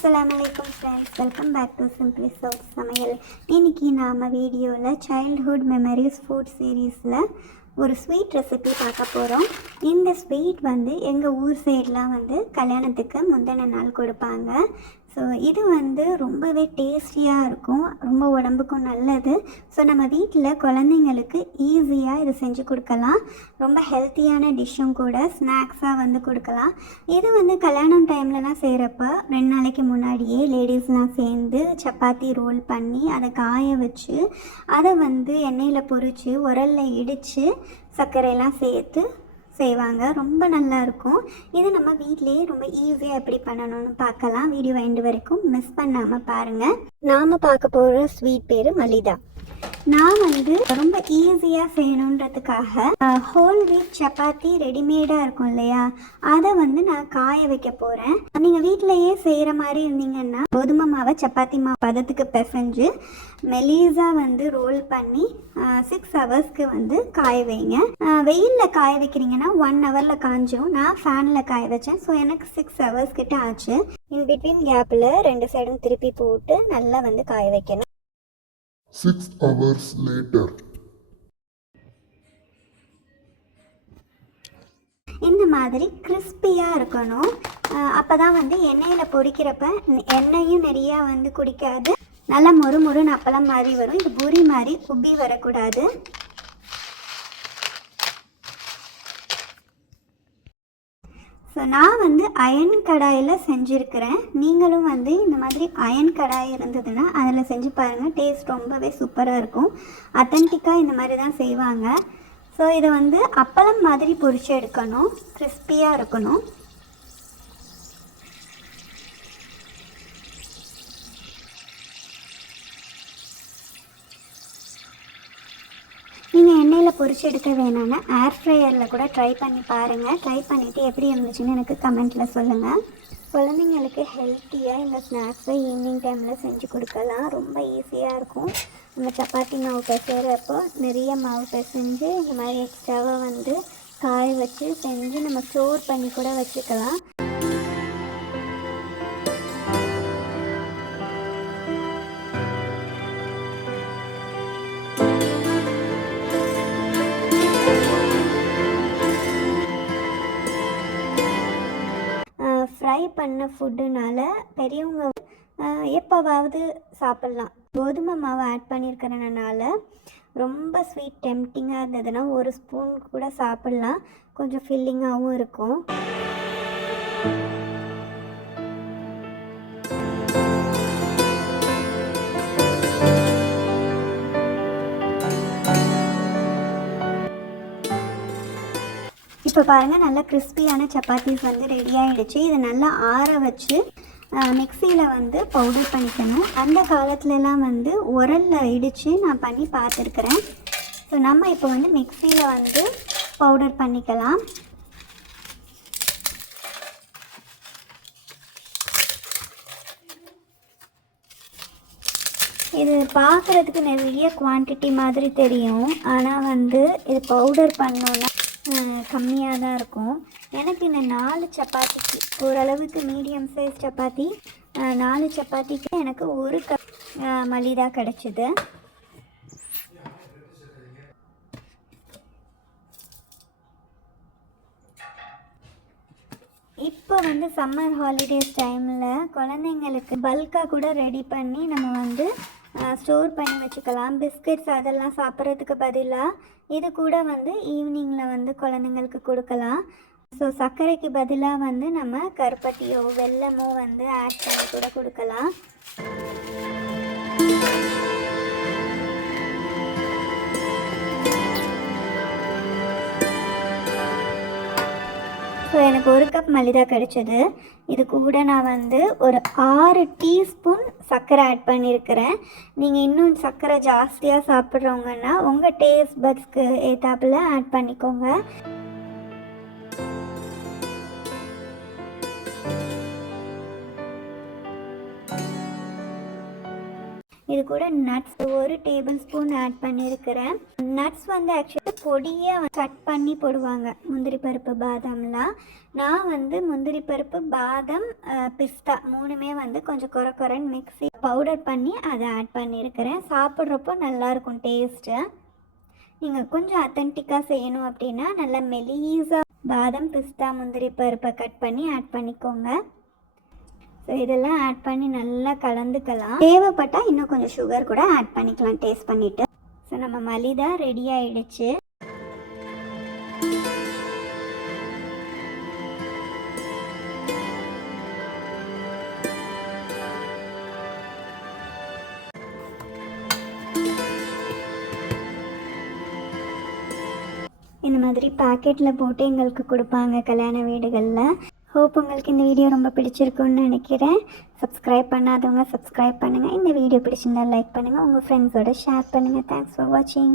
Assalamualaikum friends, welcome back to Simply South சமையல். இன்னைக்கு நாம வீடியோவில் சைல்ட்ஹுட் மெமரிஸ் ஃபுட் சீரீஸில் ஒரு ஸ்வீட் ரெசிபி பார்க்க போகிறோம். இந்த ஸ்வீட் எங்கள் ஊர் சைட்லாம் கல்யாணத்துக்கு முந்தின நாள் கொடுப்பாங்க. ஸோ இது ரொம்பவே டேஸ்டியாக இருக்கும், ரொம்ப உடம்புக்கும் நல்லது. ஸோ நம்ம வீட்டில் குழந்தைங்களுக்கு ஈஸியாக இது செஞ்சு கொடுக்கலாம். ரொம்ப ஹெல்த்தியான டிஷ்ஷும் கூட, ஸ்நாக்ஸாக கொடுக்கலாம். இது கல்யாணம் டைம்லலாம் செய்கிறப்ப 2 நாளைக்கு முன்னாடியே லேடிஸ்லாம் சேர்ந்து சப்பாத்தி ரோல் பண்ணி அதை காய வச்சு அதை எண்ணெயில் பொரித்து உரலில் இடித்து சர்க்கரையெல்லாம் சேர்த்து செய்வாங்க. ரொம்ப நல்லாயிருக்கும். இது நம்ம வீட்லேயே ரொம்ப ஈஸியாக எப்படி பண்ணணும்னு பார்க்கலாம். வீடியோ எண்டு வரைக்கும் மிஸ் பண்ணாமல் பாருங்கள். நாம் பார்க்க போகிற ஸ்வீட் பேர் மலிதா. நான் ரொம்ப ஈஸியாக செய்யணுன்றதுக்காக ஹோல் வீட் சப்பாத்தி ரெடிமேடாக இருக்கும் இல்லையா, அதை நான் காய வைக்க போகிறேன். நீங்கள் வீட்டிலையே செய்கிற மாதிரி இருந்தீங்கன்னா கோதுமை மாவை சப்பாத்தி மாவு பதத்துக்கு பிசைஞ்சு மெலீஸாக ரோல் பண்ணி 6 ஹவர்ஸ்க்கு காய வைங்க. வெயிலில் காய வைக்கிறீங்கன்னா 1 ஹவரில் காஞ்சிரும். நான் ஃபேனில் காய வச்சேன். ஸோ எனக்கு 6 ஹவர்ஸ் கிட்ட ஆச்சு. இன் பிட்வீன் கேப்பில் 2 சைடும் திருப்பி போட்டு நல்லா காய வைக்கணும். 6 hours later. இந்த மாதிரி கிறிஸ்பியாக இருக்கணும். அப்போ தான் எண்ணெயில் பொரிக்கிறப்ப எண்ணெயும் நிறையா குடிக்காது. நல்லா மொறுமொறுன்னு அப்பளம் மாதிரி வரும். இது பூரி மாதிரி உப்பி வரக்கூடாது. ஸோ நான் அயன் கடாயில் செஞ்சுருக்கிறேன். நீங்களும் இந்த மாதிரி அயன் கடாய் இருந்ததுன்னா அதில் செஞ்சு பாருங்கள். டேஸ்ட் ரொம்பவே சூப்பராக இருக்கும். அத்தன்டிக்காக இந்த மாதிரி தான் செய்வாங்க. ஸோ இதை அப்பளம் மாதிரி பொரிச்சு எடுக்கணும், கிறிஸ்பியாக இருக்கணும். நீங்கள் எண்ணெயில் பொரிச்சு எடுக்க வேணும்னா ஏர் ஃப்ரையரில் கூட ட்ரை பண்ணி பாருங்கள். ட்ரை பண்ணிவிட்டு எப்படி இருந்துச்சுன்னு எனக்கு கமெண்ட்டில் சொல்லுங்கள். குழந்தைங்களுக்கு ஹெல்த்தியாக இந்த ஸ்நாக்ஸை ஈவினிங் டைமில் செஞ்சு கொடுக்கலாம். ரொம்ப ஈஸியாக இருக்கும். நம்ம சப்பாத்தி மாவு பிசைகிறப்போ நிறைய மாவு பிசைஞ்சு இந்த மாதிரி எக்ஸ்ட்ராவாக காய வச்சு செஞ்சு நம்ம ஸ்டோர் பண்ணி கூட வச்சுக்கலாம். ஃப்ரை பண்ண ஃபுட்டுனால பெரியவங்க எப்போவாவது சாப்பிட்லாம். கோதுமை மாவு ஆட் பண்ணியிருக்கிறனால ரொம்ப ஸ்வீட் டெம்டிங்காக இருந்ததுன்னா 1 ஸ்பூன் கூட சாப்பிட்லாம். கொஞ்சம் ஃபில்லிங்காகவும் இருக்கும். இப்போ பாருங்கள், நல்லா கிறிஸ்பியான சப்பாத்திஸ் ரெடி ஆகிடுச்சு. இதை நல்லா ஆற வச்சு மிக்சியில் பவுடர் பண்ணிக்கணும். அந்த காலத்துலலாம் உரலில் இடித்து நான் பண்ணி பார்த்துருக்குறேன். ஸோ நம்ம இப்போ மிக்சியில் பவுடர் பண்ணிக்கலாம். இது பார்க்குறதுக்கு நிறைய குவான்டிட்டி மாதிரி தெரியும். ஆனால் இது பவுடர் பண்ணோன்னா கம்மியாக தான் இருக்கும். எனக்கு இந்த 4 சப்பாத்திக்கு, ஓரளவுக்கு மீடியம் சைஸ் சப்பாத்தி, 4 சப்பாத்திக்கு எனக்கு 1 கப் மலிதா கிடச்சிது. இப்போ சம்மர் ஹாலிடேஸ் டைமில் குழந்தைங்களுக்கு பல்காக கூட ரெடி பண்ணி நம்ம ஸ்டோர் பண்ணி வச்சுக்கலாம். பிஸ்கட்ஸ் அதெல்லாம் சாப்பிட்றதுக்கு பதிலாக இது கூட ஈவினிங்கில் குழந்தைங்களுக்கு கொடுக்கலாம். ஸோ சர்க்கரைக்கு பதிலாக நம்ம கருப்பட்டியோ வெல்லமோ ஆட் பண்ணி கூட கொடுக்கலாம். ஸோ எனக்கு 1 கப் மலிதா கிடைச்சது. இது கூட நான் ஒரு 6 டீஸ்பூன் சர்க்கரை ஆட் பண்ணியிருக்கிறேன். நீங்கள் இன்னும் சர்க்கரை ஜாஸ்தியாக சாப்பிட்றவங்கன்னா உங்கள் டேஸ்ட் பட்ஸ்க்கு ஏற்றாப்புல ஆட் பண்ணிக்கோங்க. இது இது கூட நட்ஸ் 1 டேபிள் ஸ்பூன் ஆட் பண்ணியிருக்கிறேன். நட்ஸ் வந்து ஆக்சுவலி பொடியாக கட் பண்ணி போடுவாங்க, முந்திரி பருப்பு பாதாம்லாம். நான் வந்து முந்திரி பருப்பு பாதாம் பிஸ்தா 3மே வந்து கொஞ்சம் குறைன்னு மிக்ஸி பவுடர் பண்ணி அதை ஆட் பண்ணியிருக்கிறேன். சாப்பிட்றப்போ நல்லாயிருக்கும் டேஸ்ட்டு. நீங்கள் கொஞ்சம் அத்தன்டிக்காக செய்யணும் அப்படின்னா நல்லா மெலீஸாக பாதாம் பிஸ்தா முந்திரி பருப்பை கட் பண்ணி ஆட் பண்ணிக்கோங்க. ஸோ இதெல்லாம் ஆட் பண்ணி நல்லா கலந்துக்கலாம். தேவைப்பட்டால் இன்னும் கொஞ்சம் சுகர் கூட ஆட் பண்ணிக்கலாம் டேஸ்ட் பண்ணிவிட்டு. ஸோ நம்ம மலிதா ரெடி ஆகிடுச்சு. இந்த மாதிரி பேக்கெட்டில் போட்டு எங்களுக்கு கொடுப்பாங்க கல்யாண வீடுகளில். ஹோப் உங்களுக்கு இந்த வீடியோ ரொம்ப பிடிச்சிருக்குன்னு நினைக்கிறேன். சப்ஸ்கிரைப் பண்ணாதவங்க சப்ஸ்கிரைப் பண்ணுங்கள். இந்த வீடியோ பிடிச்சிருந்தால் லைக் பண்ணுங்கள், உங்கள் ஃப்ரெண்ட்ஸோட ஷேர் பண்ணுங்கள். தேங்க்ஸ் ஃபார் வாட்சிங்.